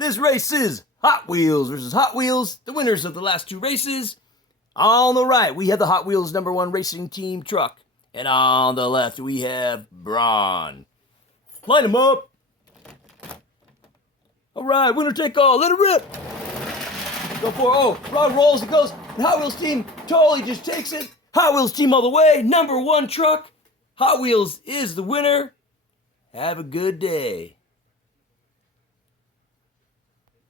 This race is Hot Wheels versus Hot Wheels, the winners of the last two races. On the right, we have the Hot Wheels #1 racing team truck. And on the left, we have Braun. Line them up. All right, winner take all. Let it rip. Go for it. Oh, Braun rolls. It goes. The Hot Wheels team totally just takes it. Hot Wheels team all the way. #1 truck. Hot Wheels is the winner. Have a good day.